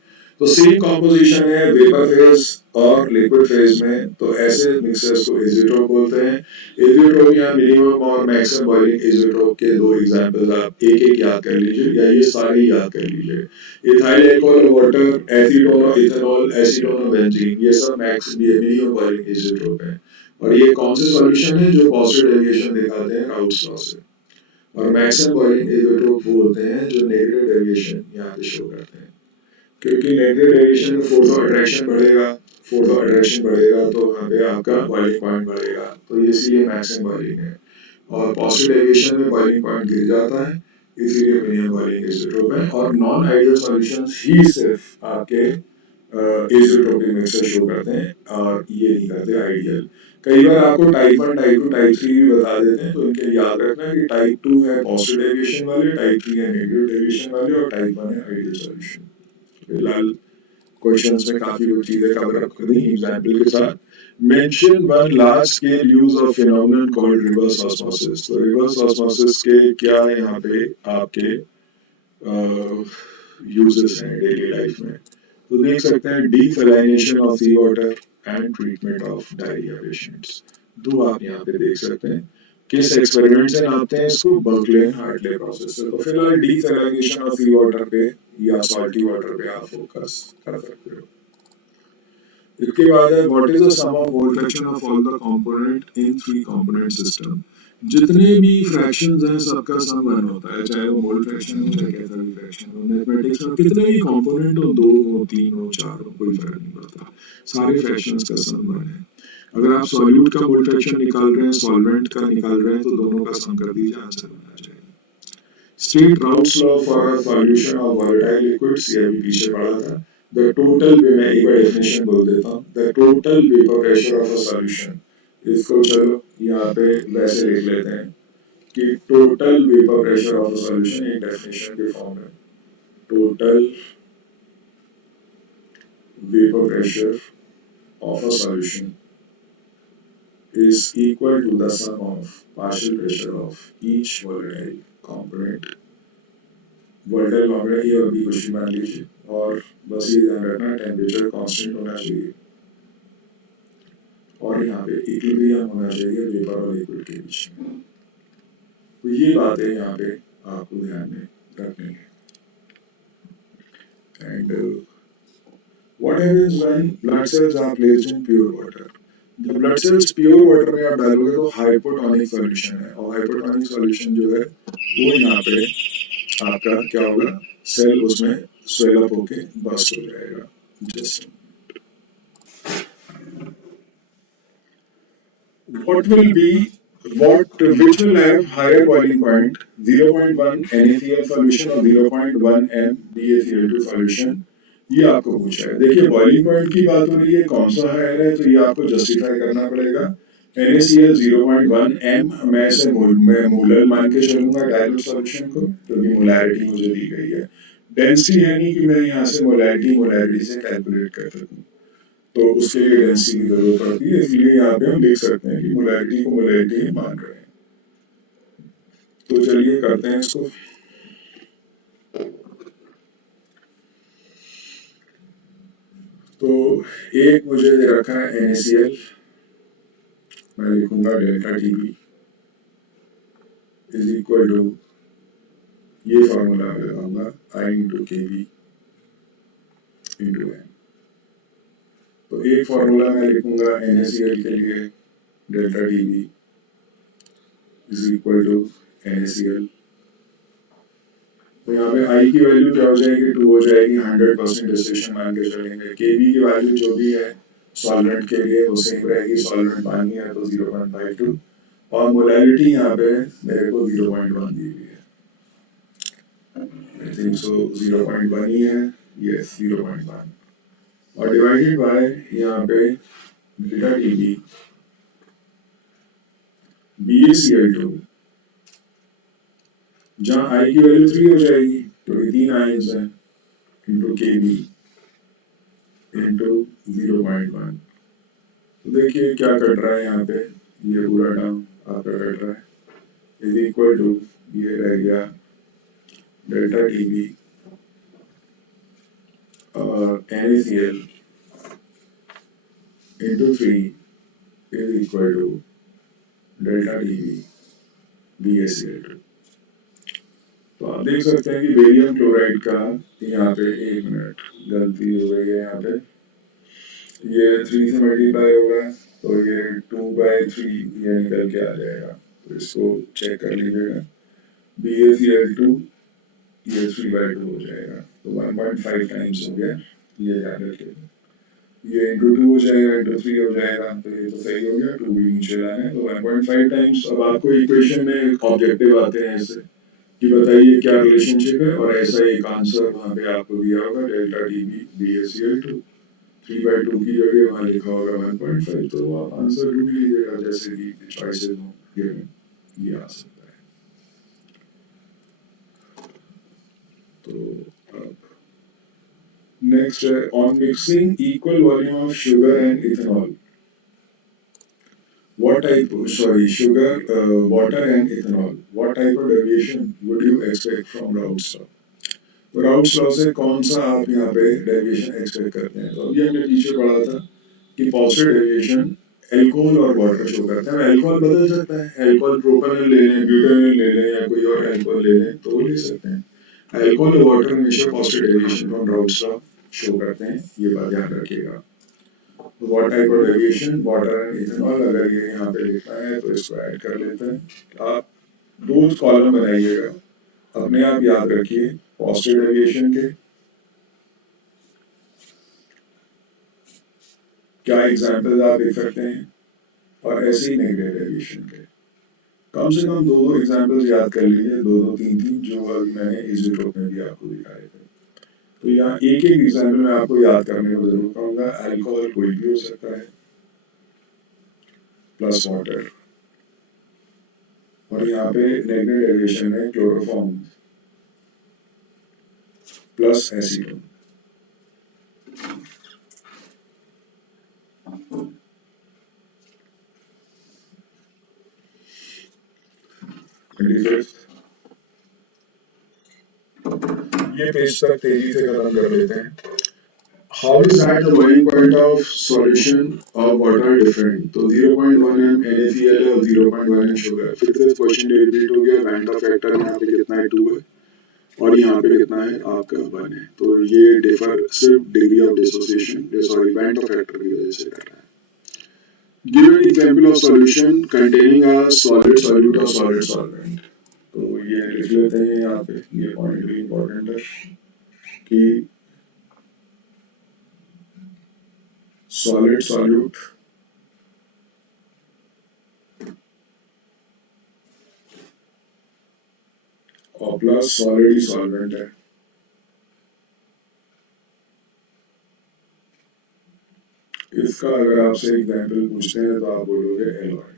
तो सेम कॉम्पोजिशन है वेपर फेज और लिक्विड फेज में तो ऐसे मिक्सर्स को एजियोट्रोप बोलते हैं एजियोट्रोप या मिनिमम और मैक्सिमम बॉइलिंग एजियोट्रोप के दो एग्जांपल्स आप एक एक याद कर लीजिए या ये सारे याद कर लीजिए इथाइल अल्कोहल वाटर एसीटोन और इथेनॉल एसीटोन और बेंजीन ये सब मैक्स मिनिमम बॉइलिंग एजियोट्रोप है और ये कौन से सॉल्यूशन है जो पॉजिटिव डेविएशन दिखाते हैं राउट्स लॉ से और मैक्सिमम बॉइलिंग एजियोट्रोप वो होते हैं जो नेगेटिव डेविएशन यहाँ पे शो करते हैं क्योंकि नेगेटिव डेविएशन में फोर्स ऑफ अट्रैक्शन बढ़ेगा फोर्स ऑफ अट्रैक्शन बढ़ेगा तो वहाँ पे आपका बॉइलिंग पॉइंट बढ़ेगा तो इसलिए मैक्सिमम बॉइलिंग है और पॉजिटिव डेविएशन में बॉइलिंग पॉइंट गिर जाता है इसीलिए मिनिमम बॉइलिंग एजियोट्रोप है और नॉन आइडियल सॉल्यूशंस ही सिर्फ आपके एजियोट्रोपिक मिक्सर शो करते हैं और ये नहीं करते आइडियल कई बार आपको टाइप 1 टाइप 2 टाइप 3 भी बता देते हैं तो इनके लिए याद रखना कि टाइप 2 है पॉजिटिव डेविएशन वाले टाइप 3 है नेगेटिव डेविएशन वाले और टाइप 1 है आइडियल सॉल्यूशन फिलहाल क्वेश्चंस में काफी कुछ चीजें कवर अप कर दी एग्जांपल के साथ mention one large scale use of phenomenon called reverse osmosis तो reverse osmosis के क्या यहाँ पे आपके यूजेस हैं डेली लाइफ में तो देख सकते हैं desalination of sea water and treatment of diarrhoea patients दो आप यहाँ पे देख सकते हैं किस एक्सपेरिमेंट से नापते हैं इसको बर्कले एंड हार्टले प्रोसेस से तो फिलहाल डीसैलिनेशन ऑफ सी वाटर पे या सॉल्टी वाटर पे आप फोकस कर सकते हो इसके बाद है what is the sum of mole fraction of all the component in three component system जितने भी फ्रैक्शंस हैं सबका सम वन होता है चाहे वो मोल फ्रैक्शन हो चाहे कैसा भी फ्रैक्शन हो मैथमेटिक्स में कितने भी कंपोनेंट हो दो हो तीन हो चार हो कोई फर्क नहीं पड़ता सारे फ्रैक्शंस का सम वन है अगर आप सॉल्यूट का मोल फ्रैक्शन निकाल रहे हैं सॉल्वेंट का निकाल रहे हैं तो दोनों का सम कर दीजिए आंसर बन आ जाएगा state routes law for a solution of volatile liquids ये अभी पीछे पढ़ा था द टोटल मैं एक बार डेफिनेशन बोल देता हूँ the total vapour pressure of a solution इसको चलो यहाँ पे वैसे लिख लेते हैं कि total vapour pressure of a solution एक डेफिनेशन के फॉर्म में total vapour pressure of a solution is equal to the sum of partial pressure of each volatile component ए और बी कुछ भी मान लीजिए और बस ये ध्यान रखना टेम्परेचर कांस्टेंट होना चाहिए और यहाँ पे इक्विलिब्रियम होना चाहिए वेपर और लिक्विड के बीच में। तो ये बातें यहाँ पे आपको ध्यान में रखनी है। And what happens when blood cells are placed in pure water. जब ब्लड सेल्स प्योर वाटर में आप डालोगे तो हाइपोटोनिक सॉल्यूशन है और हाइपोटोनिक सॉल्यूशन जो है वो यहाँ पे आपका क्या होगा, सेल उसमें स्वेल अप होके बस्ट हो जाएगा। Just what will be what which will have higher boiling point, 0.1 NaCl solution और 0.1 m BaCl2 solution, ये आपको पूछा है। देखिए बॉइलिंग पॉइंट की बात हो रही है, कौन सा हायर है, तो ये आपको जस्टिफाई करना पड़ेगा। NaCl 0.1 m मैं इसे मैं मोलर मान के चलूंगा डाइल्यूट सॉल्यूशन को, क्योंकि मोलैरिटी मुझे दी गई है। डेंसिटी है नहीं कि मैं यहाँ से मोलैरिटी से कैलकुलेट कर सकूं, तो उसके लिए डेंसिटी की जरूरत पड़ती है, इसलिए यहाँ पे हम लिख सकते हैं कि मोलैरिटी को मोलैरिटी ही मान रहे हैं। तो चलिए करते हैं इसको। तो एक मुझे दे रखा है NaCl, मैं लिखूंगा delta TB is equal to, ये फॉर्मूला लगाऊंगा I into K b into n. तो एक फॉर्मूला मैं लिखूंगा NaCl के लिए, delta TB is equal to NaCl। तो यहाँ पे I की वैल्यू क्या हो जाएगी, 2 हो जाएगी, 100% डिस्टिलेशन मान के चलेंगे। Kb की वैल्यू जो भी है सॉल्वेंट के लिए वो सेम रहेगी, सॉल्वेंट पानी है तो 0.52 और मोलैरिटी यहाँ पे मेरे को 0.1 दी हुई है। आई थिंक सो 0.1 ही है, यस 0.1 और डिवाइडेड बाय यहाँ पे डेल्टा टीबी BaCl2, जहाँ I की वैल्यू 3 हो जाएगी क्योंकि 3 आयंस हैं, इंटू Kb इंटू 0.1। तो देखिए क्या कट रहा है यहाँ पे, ये पूरा टर्म आपका कट रहा है, इज इक्वल टू, ये रह गया डेल्टा टीबी और NaCl into 3 is equal to delta TB BaCl2। तो आप देख सकते हैं कि बेरियम क्लोराइड का यहाँ पे, एक मिनट गलती हो गई है यहाँ पे, ये 3 से मल्टीप्लाई होगा तो ये 2/3 ये निकल के आ जाएगा, तो इसको चेक कर लीजिएगा। BaCl2 ये 3/2 हो जाएगा, तो 1.5 टाइम्स हो गया, ये याद रखिएगा। ये इंटू 2 हो जाएगा, इंटू 3 हो जाएगा, तो ये तो सही हो गया, 2 भी नीचे लाना है तो 1.5 टाइम्स। अब आपको इक्वेशन में ऑब्जेक्टिव आते हैं ऐसे कि बताइए क्या रिलेशनशिप है, और ऐसा एक आंसर वहाँ पे आपको दिया होगा, डेल्टा टीबी BaCl2 3/2 की जगह वहाँ लिखा होगा 1.5, तो आप आंसर ढूंढ लीजिएगा जैसे कि चॉइसेस हों गिवन, ये आ सकता है। तो अब नेक्स्ट है, on mixing equal volume of sugar and ethanol, what type, sorry, sugar, water and ethanol, what type of deviation would you expect from Raoult's law? तो राउट्स लॉ से कौन सा आप यहाँ पे डेविएशन एक्सपेक्ट करते हैं? तो अभी हमने पीछे पढ़ा था कि पॉजिटिव डेविएशन एल्कोहल और वाटर शो करता है। एल्कोहल बदल सकता है, एल्कोहल प्रोपेनॉल ले लें, ब्यूटेनॉल ले लें या कोई और एल्कोहल ले लें तो वो ले सकते हैं। एल्कोहल और वाटर हमेशा positive deviation from Raoult's law show करते हैं, ये बात ध्यान रखिएगा। what type of deviation, water and ethanol, अगर ये यहाँ पे लिखना है तो इसको ऐड कर लेते हैं। आप दो कॉलम बनाइएगा, अपने आप याद रखिए पॉजिटिव डेविएशन के क्या एग्जाम्पल आप देख सकते हैं, और ऐसे ही नेगेटिव डेविएशन के कम से कम 2 एग्जाम्पल्स याद कर लीजिए, 2 3 जो अभी मैंने इजी टॉप में भी आपको दिखाए थे। तो यहाँ एक एक एग्जाम्पल मैं आपको याद करने को जरूर कहूँगा। अल्कोहल कोई भी हो सकता है प्लस वाटर, और यहाँ पे नेगेटिव डेविएशन है क्लोरोफॉर्म प्लस एसीटोन। 25, ये पेज तक तेजी से खत्म कर लेते हैं. How is that the boiling point of solution of water different? तो 0.1 m NaCl है और 0.1 m शुगर. फिर से क्वेश्चन रिपीट हो गया. बैंड ऑफ फैक्टर यहाँ पे कितना है 2 है और यहाँ पे कितना है आपका 1 है. तो ये डिफर सिर्फ degree of dissociation sorry band of factor की वजह से कर रहा है. Give an example of solution containing a solid solute or solid solvent. तो ये लिख लेते हैं यहाँ पे. ये पॉइंट भी इम्पोर्टेंट है कि solid solute और प्लस सॉलिड ही सॉल्वेंट है. इसका अगर आपसे एग्जाम्पल पूछते हैं तो आप बोलोगे एलॉय.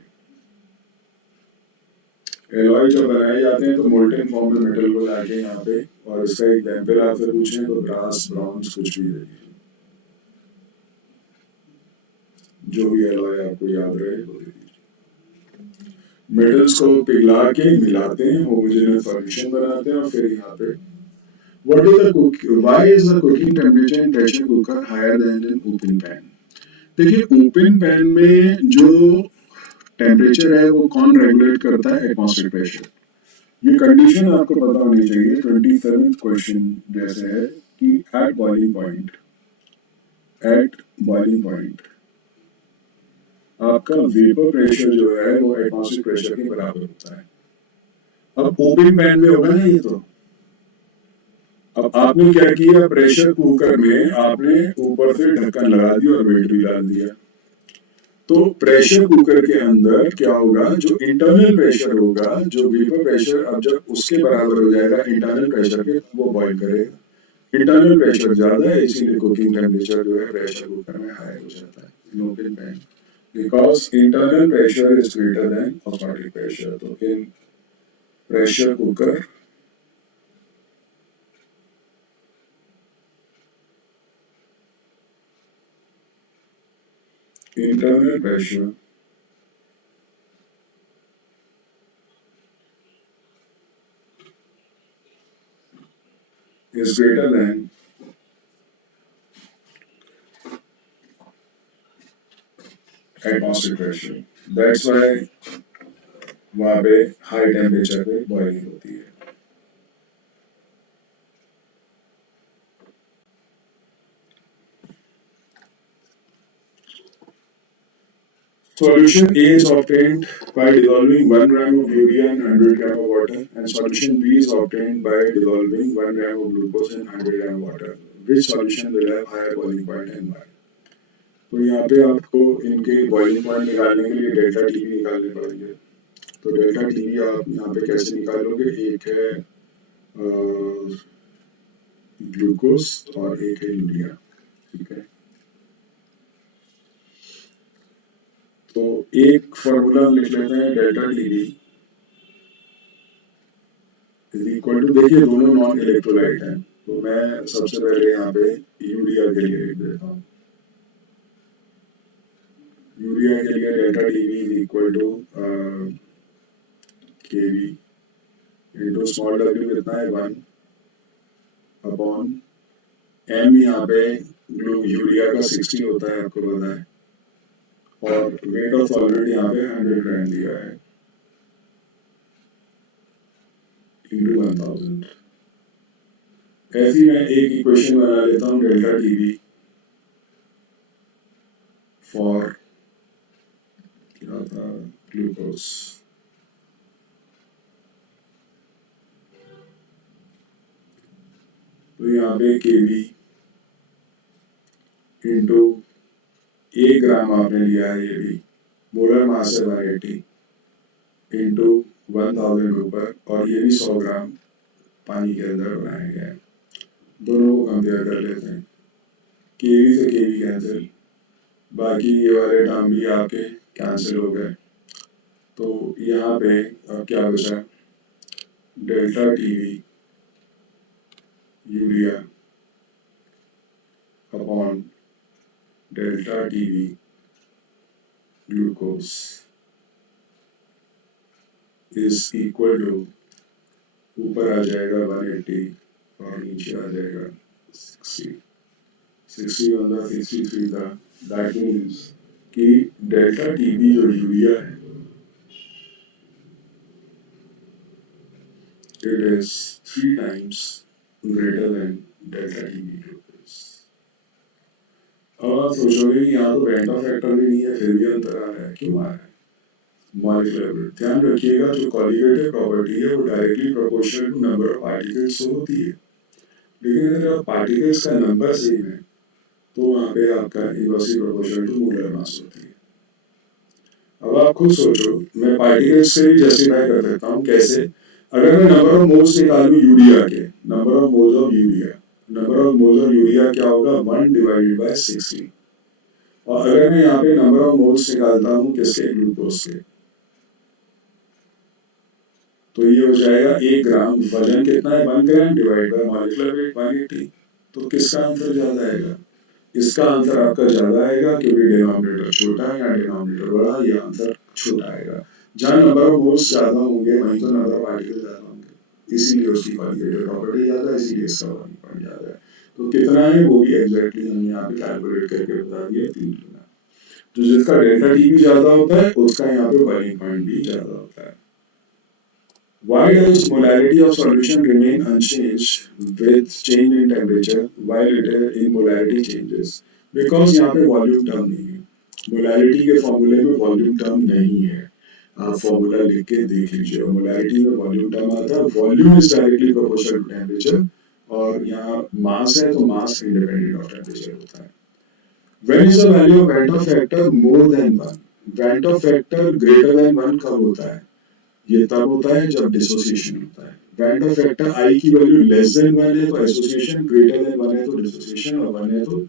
एलॉय जब बनाए जाते हैं तो मोल्टेन फॉर्म में मेटल को लाके यहाँ पे, और इसका एग्जाम्पल आपसे पूछें तो ब्रास ब्रॉन्ज कुछ भी दे दीजिए. जो भी एलॉय आपको याद रहे वो दे दीजिए. मेटल्स को पिघला के मिलाते हैं, होमोजेनियस सॉल्यूशन बनाते हैं और फिर यहाँ पे What is the cook? Why is the cooking temperature in pressure cooker higher than in open pan? देखिए ओपन पैन में जो टेम्परेचर है वो कौन रेगुलेट करता है? Atmospheric pressure. ये कंडीशन आपको पता होनी चाहिए. 27th क्वेश्चन जैसे है कि एट बॉइलिंग पॉइंट आपका वेपर प्रेशर जो है वो एटमॉस्फेरिक प्रेशर के बराबर होता है. अब ओपन पैन में होगा ना ये. तो अब आपने क्या किया, प्रेशर कुकर में आपने ऊपर से ढक्कन लगा दिया और वेट भी डाल दिया. तो प्रेशर कुकर के अंदर क्या होगा, जो इंटरनल प्रेशर होगा, जो वेपर प्रेशर, अब जब उसके बराबर हो जाएगा इंटरनल प्रेशर के, वो बॉइल करेगा. इंटरनल प्रेशर ज्यादा है इसीलिए कुकिंग टेम्परेचर जो है प्रेशर कुकर में हाई हो जाता है in open pan, because internal pressure is greater than automatic pressure. तो in pressure cooker internal pressure is greater than atmospheric pressure. That's why वहाँ पे हाई टेम्परेचर पे बॉइलिंग होती है. Solution A is obtained by dissolving 1 gram of urea in 100 gram of water, and solution B is obtained by dissolving 1 gram of glucose in 100 gram of water. Which solution will have higher boiling point and why? तो यहाँ पे आपको इनके boiling point निकालने के लिए delta T भी निकालने पड़ेंगे. तो डेल्टा टी भी आप यहाँ पे कैसे निकालोगे, एक है ग्लूकोज और एक है यूरिया. ठीक है, तो एक फॉर्मूला लिख लेते हैं, delta T B is equal to, देखिए दोनों नॉन इलेक्ट्रोलाइट हैं, तो मैं सबसे पहले यहाँ पे यूरिया के लिए लिख देता हूँ. यूरिया के लिए delta T B is equal to K V into small W कितना है 1 अपॉन एम. यहाँ पे यूरिया का 60 होता है आपको पता है, और वेट ऑफ सॉल्वेंट यहाँ पे 100 ग्राम दिया है इंटू 1000. ऐसी मैं एक इक्वेशन बना लेता हूँ, डेल्टा टी बी फॉर क्या था, ग्लूकोज. तो यहाँ पे के वी इंटू 1 ग्राम आपने लिया है, ये भी मोलर मास है 180 इंटू 1000 ऊपर, और ये भी 100 ग्राम पानी के अंदर बनाया गया है. दोनों को कंपेयर कर लेते हैं. केवी से केवी कैंसिल, बाकी ये वाले टर्म भी आपके कैंसिल हो गए. तो यहाँ पे अब क्या बचा, delta TV urea upon delta TV glucose is equal to, ऊपर आ जाएगा 180 और नीचे आ जाएगा 60, 60 बंदा 63 था। दैट मीन्स कि डेल्टा टीबी जो यूरिया है, it is 3 times greater than delta TB glucose. अब आप सोचोगे कि यहाँ तो बेंटा फैक्टर भी नहीं है, फिर भी अंतर आ रहा है, क्यों आ रहा है? मॉलिक्यूलर वेट, ध्यान रखिएगा जो कॉलिगेटिव प्रॉपर्टी है वो directly proportional to number of particles तो होती है, लेकिन अगर आप पार्टिकल्स का नंबर सेम है तो वहाँ पे आपका inversely proportional to molar mass होती है। अब आप खुद सोचो, मैं पार्टिकल्स से भी जस्टिफाई कर सकता हूँ, कैसे? अगर मैं नंबर ऑफ मोल्स निकालूं यूरिया के, number of moles of urea, number of moles of urea क्या होगा? 1 डिवाइडेड बाय 60। और अगर मैं यहाँ पे नंबर ऑफ मोल्स निकालता हूँ किसके? ग्लूकोज के, तो ये हो जाएगा 1 ग्राम। वजन कितना है? 1 gram divide by molecular weight 180। तो किसका आंसर ज्यादा आएगा? इसका आंसर आपका ज्यादा आएगा, क्योंकि डिनोमिनेटर छोटा है या डिनोमिनेटर बड़ा, ये आंसर छोटा आएगा। जहाँ नंबर ऑफ मोल्स ज्यादा होंगे वहीं तो नंबर ऑफ पार्टिकल ज्यादा होंगे, इसीलिए उसकी क्वालिटेटिव प्रॉपर्टी ज्यादा है, इसीलिए इसका वर्किंग पॉइंट ज्यादा है। तो कितना है वो भी एग्जैक्टली हमने यहाँ पे कैलकुलेट करके बता दिया, 3 गुना। तो जिसका डेल्टा टी भी ज्यादा होता है उसका यहाँ पे वर्किंग पॉइंट भी ज्यादा होता है। Why does molarity of solution remain unchanged with change in temperature while it in molarity changes? Because यहाँ पे वॉल्यूम टर्म नहीं है, मोलारिटी के फॉर्मूले में वॉल्यूम टर्म नहीं है। आप फॉर्मूला लिख के देख लीजिए, मोलारिटी में वॉल्यूम टर्म आता है, volume is directly proportional to temperature, और यहाँ मास है तो मास इंडिपेंडेंट ऑफ टेम्परेचर होता है। When is the value of Van't factor more than 1? Van't factor greater than 1 कब होता है? ये तब होता है जब डिसोसिएशन होता है। वैंट ऑफ फैक्टर आई की वैल्यू लेस देन 1 है तो एसोसिएशन, ग्रेटर देन 1 है तो डिसोसिएशन, और 1 है तो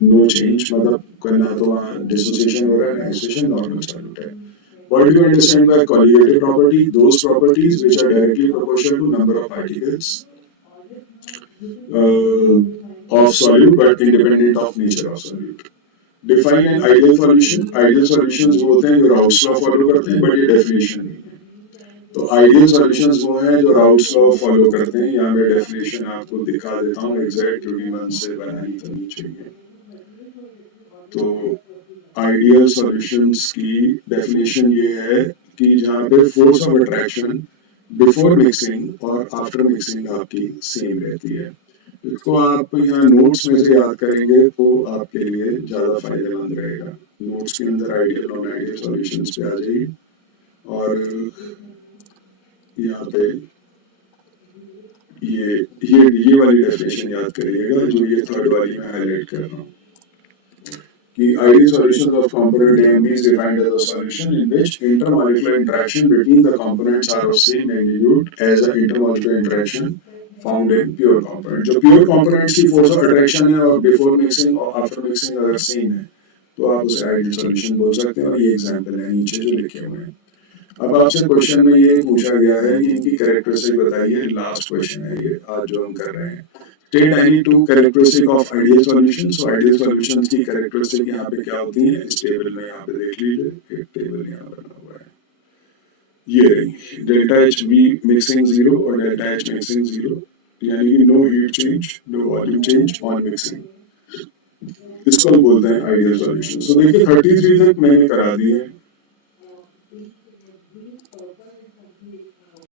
नो चेंज, मतलब कोई ना तो वहाँ डिसोसिएशन हो रहा है ना एसोसिएशन, नॉर्मल सॉल्यूट है। What do you understand by colligative property? Those properties which are directly proportional to number of particles of solute but independent of nature of solute. Define an ideal solution. Ideal solutions वो होते हैं जो Raoult's law follow करते हैं, but ये definition नहीं है। तो आइडियल सॉल्यूशंस वो हैं जो राउल्स लॉ फॉलो करते हैं। यहाँ मैं डेफिनेशन आपको दिखा देता हूँ एग्जैक्ट, क्योंकि मन से बनानी तो नहीं चाहिए। तो आइडियल सॉल्यूशंस की डेफिनेशन ये है कि जहाँ पे force of attraction before mixing और आफ्टर मिक्सिंग आपकी सेम रहती है। इसको आप यहाँ नोट्स में से याद करेंगे तो आपके लिए ज्यादा फायदेमंद रहेगा। नोट्स के अंदर आइडियल नॉन आइडियल सॉल्यूशंस पे आ जाइए, और यहाँ पे ये वाली डेफिनेशन याद करिएगा, जो ये थर्ड वाली में हाईलाइट कर रहा हूँ कि ideal solutions of component A and B is defined as a solution in which intermolecular interaction between the components are of same magnitude as the intermolecular interaction found in pure component। जो pure components की force of attraction है और before mixing और after mixing अगर same है तो आप उसे ideal solution बोल सकते हैं, और ये एग्जाम्पल है नीचे जो लिखे हुए हैं। अब आपसे क्वेश्चन में ये पूछा गया है कि इनकी कैरेक्टरिस्टिक बताइए, लास्ट क्वेश्चन है ये आज जो हम कर रहे हैं। State any two characteristic of ideal solutions। So ideal solutions की कैरेक्टरिस्टिक यहाँ पे क्या होती है, इस टेबल में यहाँ पे देख लीजिए, एक टेबल यहाँ बना हुआ है, ये रही डेल्टा एच बी मिक्सिंग 0 और डेल्टा एच मिक्सिंग 0, यानी कि no heat change, no volume change on mixing. इसको हम बोलते हैं आइडियल सॉल्यूशन। तो देखिए 33 तक मैंने करा दिए,